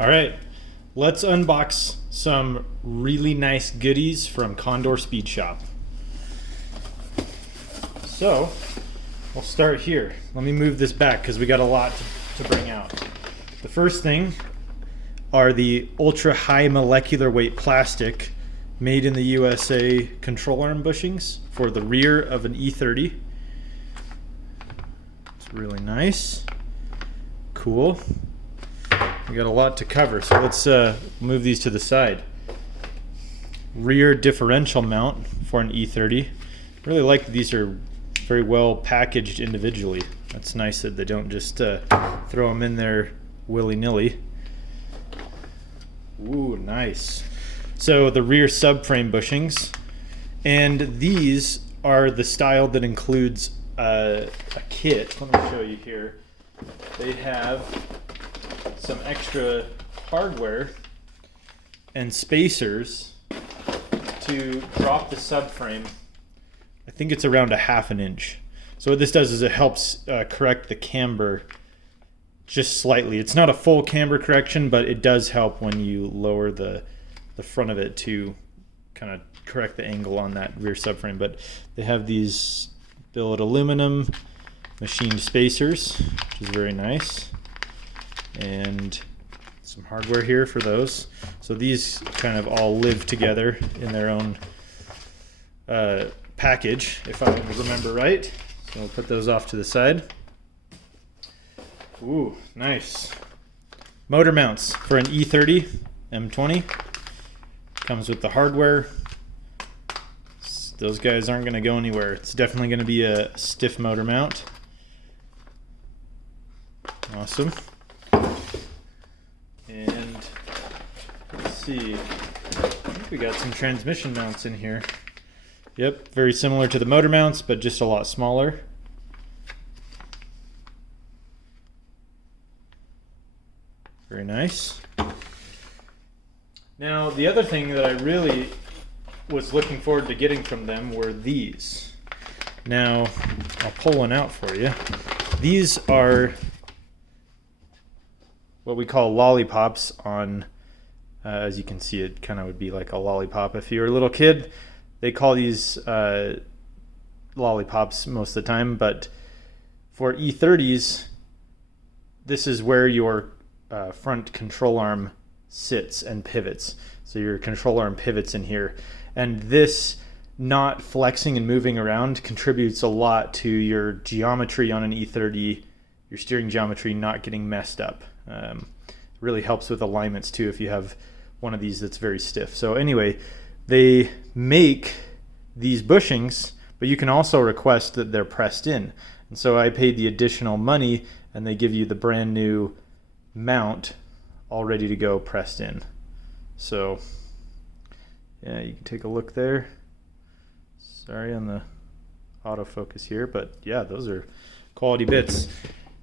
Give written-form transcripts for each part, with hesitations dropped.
All right, let's unbox some really nice goodies from CondorSpeed Shop. So, we'll start here. Let me move this back because we got a lot to bring out. The first thing are the ultra high molecular weight plastic made in the USA control arm bushings for the rear of an E30. It's really nice. Cool. We got a lot to cover, so let's move these to the side. Rear differential mount for an E30. Really like that these are very well packaged individually. That's nice that they don't just throw them in there willy-nilly. Ooh, nice. So the rear subframe bushings, and these are the style that includes a kit. Let me show you here. They have some extra hardware and spacers to drop the subframe. I think it's around a ½ an inch. So what this does is it helps correct the camber just slightly. It's not a full camber correction, but it does help when you lower the front of it to kind of correct the angle on that rear subframe. But they have these billet aluminum machined spacers, which is very nice, and some hardware here for those. So these kind of all live together in their own package, if I remember right. So we'll put those off to the side. Ooh, nice. Motor mounts for an E30 M20. Comes with the hardware. Those guys aren't going to go anywhere. It's definitely going to be a stiff motor mount. Awesome. And let's see. I think we got some transmission mounts in here. Yep, very similar to the motor mounts, but just a lot smaller. Very nice. Now, the other thing that I really was looking forward to getting from them were these. Now, I'll pull one out for you. These are what we call lollipops on, as you can see, it kind of would be like a lollipop if you were a little kid. They call these lollipops most of the time, but for E30s, this is where your front control arm sits and pivots. So your control arm pivots in here. And this not flexing and moving around contributes a lot to your geometry on an E30, your steering geometry not getting messed up. Really helps with alignments too if you have one of these that's very stiff. So anyway, they make these bushings, but you can also request that they're pressed in. And so I paid the additional money and they give you the brand new mount all ready to go pressed in. So yeah, you can take a look there. Sorry on the autofocus here, but yeah, those are quality bits.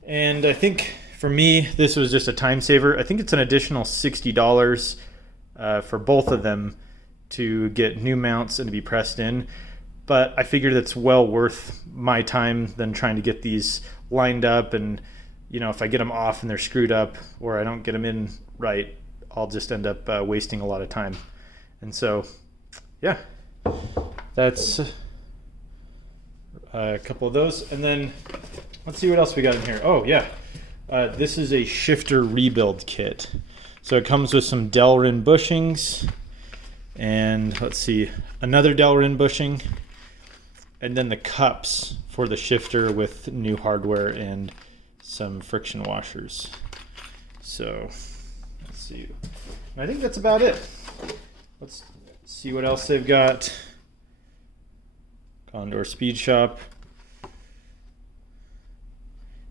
And I think for me, this was just a time saver. I think it's an additional $60 for both of them to get new mounts and to be pressed in. But I figured it's well worth my time than trying to get these lined up, and you know, if I get them off and they're screwed up or I don't get them in right, I'll just end up wasting a lot of time. And so, yeah, that's a couple of those. And then let's see what else we got in here. Oh yeah, this is a shifter rebuild kit. So it comes with some Delrin bushings, and let's see, another Delrin bushing, and then the cups for the shifter with new hardware and some friction washers. So let's see. I think that's about it. Let's see what else they've got. CondorSpeed Shop.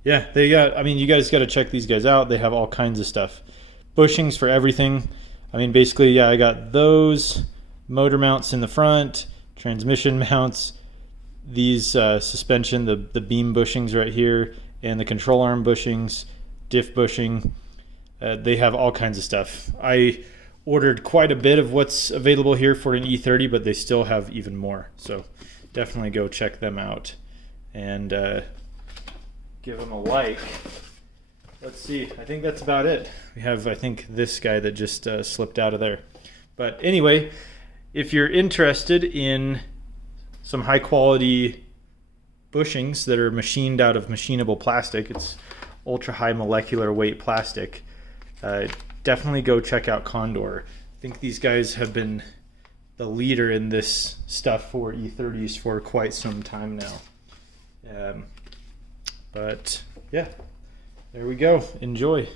Yeah, they got, I mean, you guys got to check these guys out. They have all kinds of stuff. Bushings for everything. I mean, basically, yeah, I got those motor mounts in the front, transmission mounts, these suspension, the beam bushings right here, and the control arm bushings, diff bushing. They have all kinds of stuff. I ordered quite a bit of what's available here for an E30, but they still have even more. So definitely go check them out and give them a like let's see. I think that's about it. We have, I think, this guy that just slipped out of there. But anyway, if you're interested in some high quality bushings that are machined out of machinable plastic, it's ultra high molecular weight plastic, definitely go check out Condor. I think these guys have been the leader in this stuff for E30s for quite some time now. But yeah, there we go. Enjoy.